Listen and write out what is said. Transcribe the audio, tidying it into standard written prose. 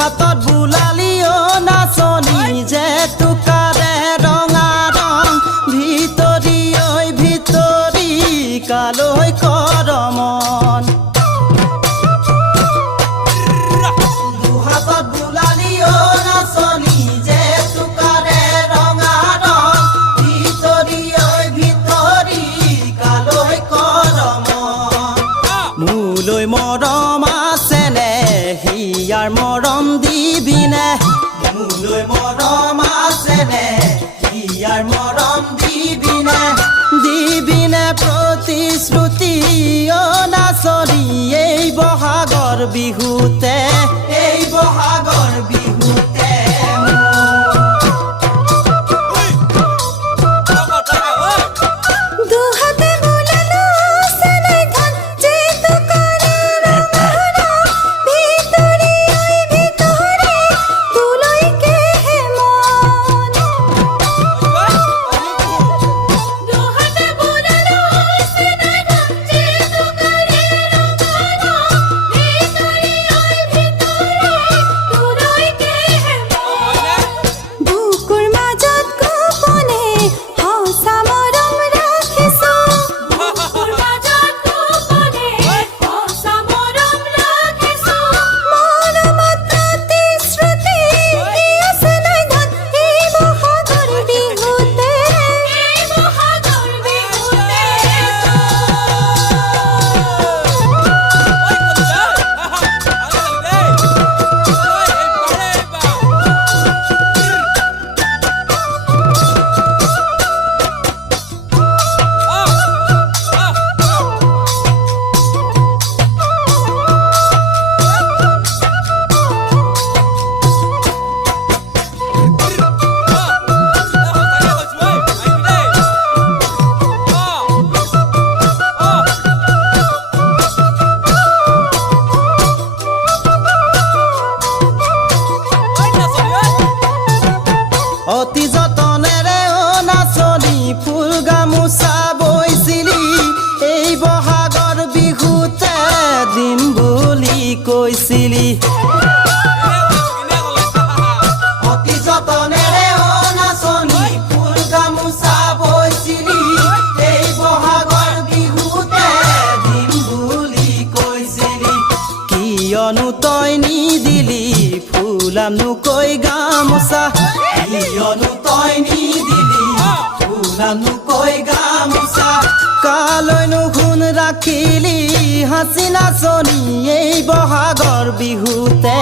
দুহাতত বুলালি নাচনি যে তোকাৰে ৰঙা ৰং ভিতৰি ঐ ভিতৰি কালৈ কৰ মন দুহাতত বুলালি নাচনি যে তোকাৰে ৰঙা ৰং ভিতৰি ঐ ভিতৰি কালৈ কৰ মন মোলৈ মৰম আছেনে হিয়াৰ মৰম দিবিনে মোলৈ মৰম আছেনে হিয়াৰ মৰম দিবিনে প্ৰতিশ্ৰুতি নাচনি এই বহাগৰ বিহুতে অতি যতনেৰে নাচনি ফুল গামোচা বৈছিলি এই বহাগৰ বিহুতে দিম বুলি কৈছিলি অতি যতনেৰে নাচনি ফুল গামোচা বৈছিলি এই বহাগৰ বিহুতে দিম বুলি কৈছিলি কিয়নো তই নিদিলি ফুলামনো কৈ গামোচা কিয়নো তই নিদিলি ফুলামনো কৈ গামোচা কালৈনো শুন ৰাখিলি হাঁচি নাচনি এই বহাগৰ বিহুতে